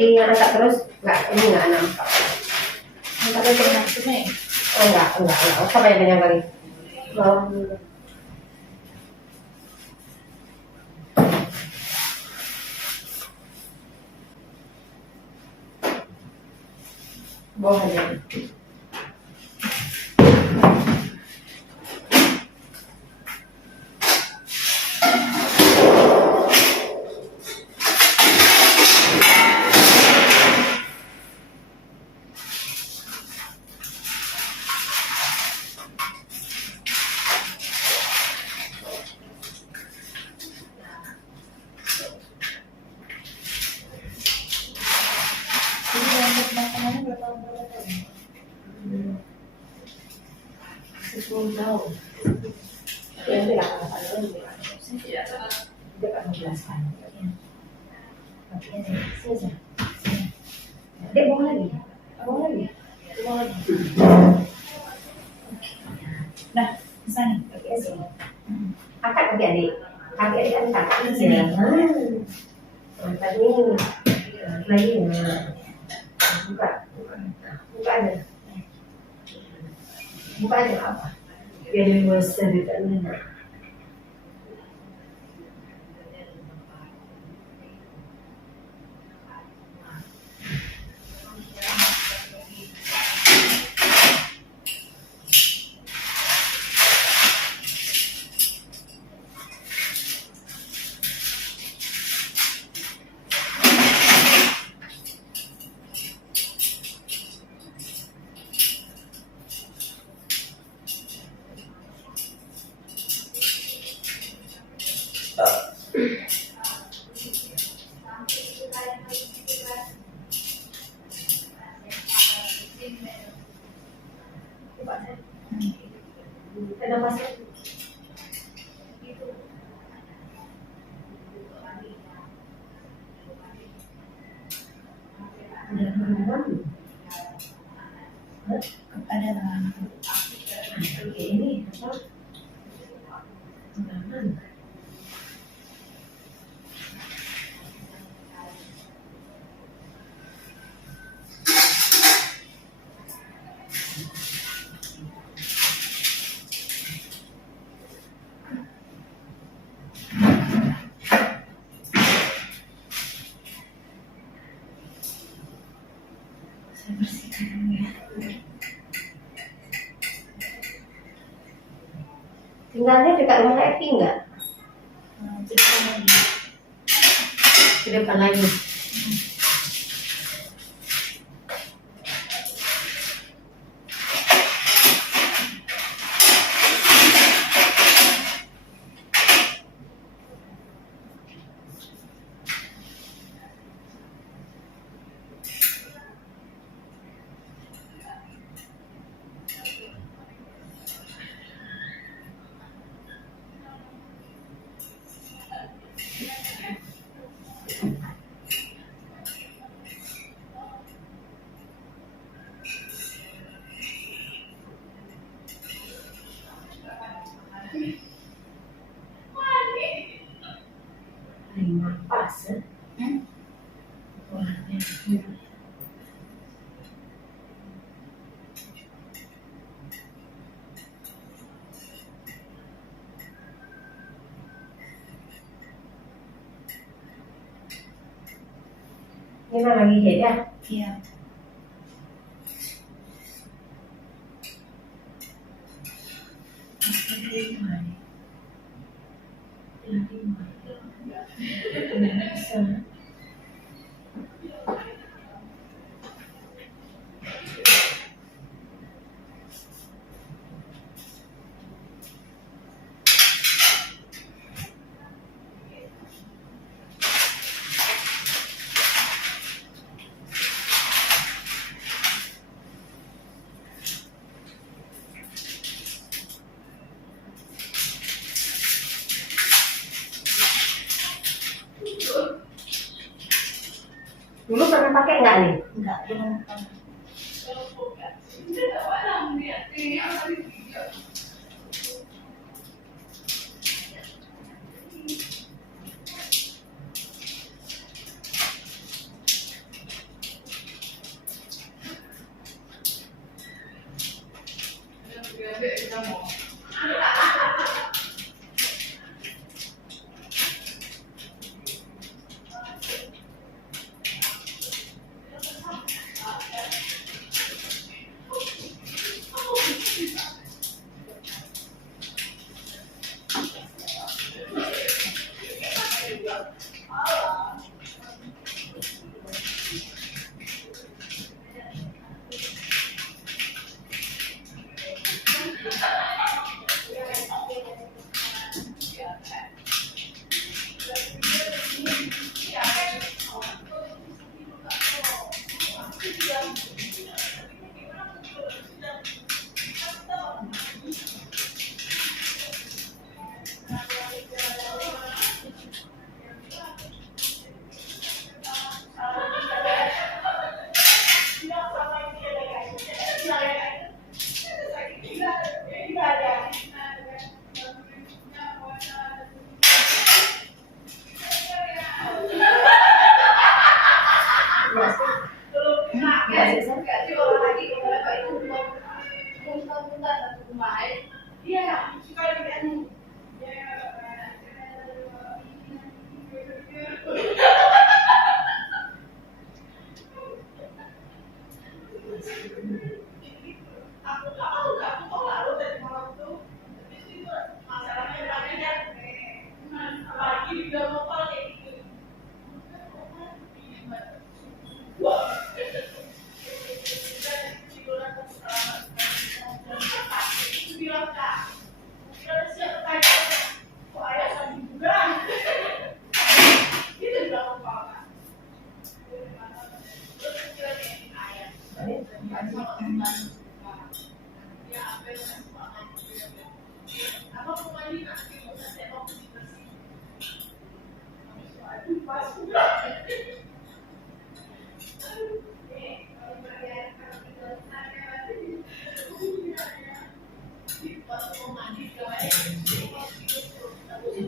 diangkat terus, ini nggak nampak. Enggak ada maksudnya ya? Oh enggak, usah banyak kali. Bawah dulu. Bawah aja. Ini lanjut makanannya berapa tahun? 10 tahun. Ya, itu lah kalau dia akan menjelaskan. Saja. Dek, bawa lagi. Nah, bisa nih. Oke, sini. Angkat adik-adik. Adik-adik angkat. Sini. Angkat ini. Lagi. Buka aja. Buka aja apa? Biar dia bisa ditanya. Kenapa sih? Kepada anak. Oke, ini apa? Saya bersihkan dulu ya. Tinggalnya dekat rumah Epi enggak? Cerita lagi. Ke depan lagi. Pas ya? Ini mah lagi head ya? Iya. Dulu pernah pakai nggak nih? Enggak, belum pernah.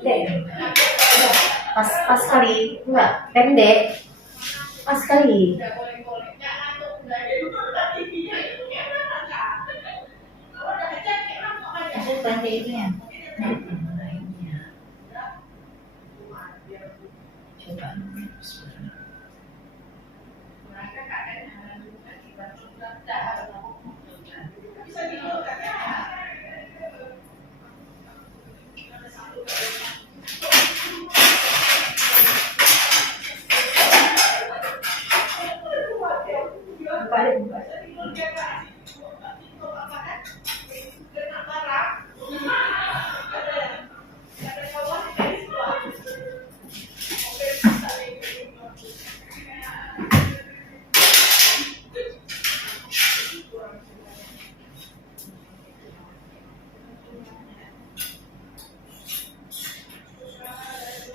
Dek. Pas kali, enggak pendek. Pas kali. Aku pandai ini ya. Coba.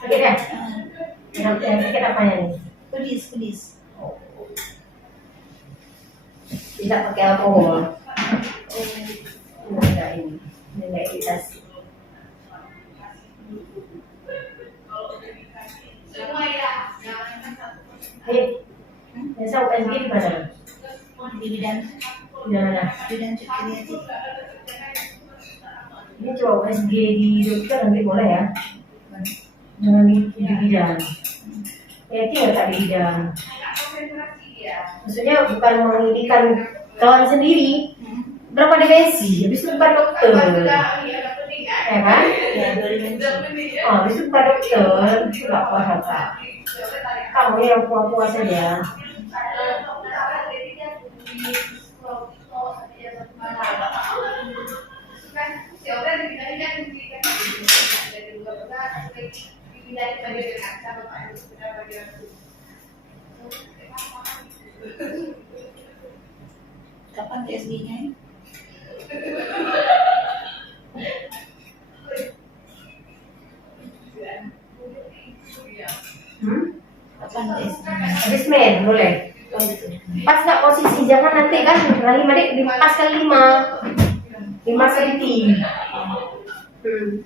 Sakit ya? Yang sakit apanya nih? Pedis. Tidak pakai alkohol. Enggak ini. Enggak iritasi. Ayo. Yang saya USG di mana? Di bidan Di mana? psikologi. Ini coba USG di dokter nanti boleh ya? Jangan di bidan. Yakin nggak tak di bidan? Maksudnya bukan mengidikan kawan sendiri. Berapa dimensi? Habis itu bukan dokter. Ya kan? Ya, 2 dimensi. Oh, habis itu bukan dokter. Nggak paham Kak. Kamu yang puas-puas saja. Kapan TSG-nya? Kapan TSG-nya? Habis med boleh. Oh, gitu. Pas nggak posisi, jangan nanti kan rahim adik di pas kali 5 senti. Tuh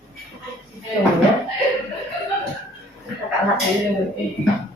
ya. Kakak nggak tahu.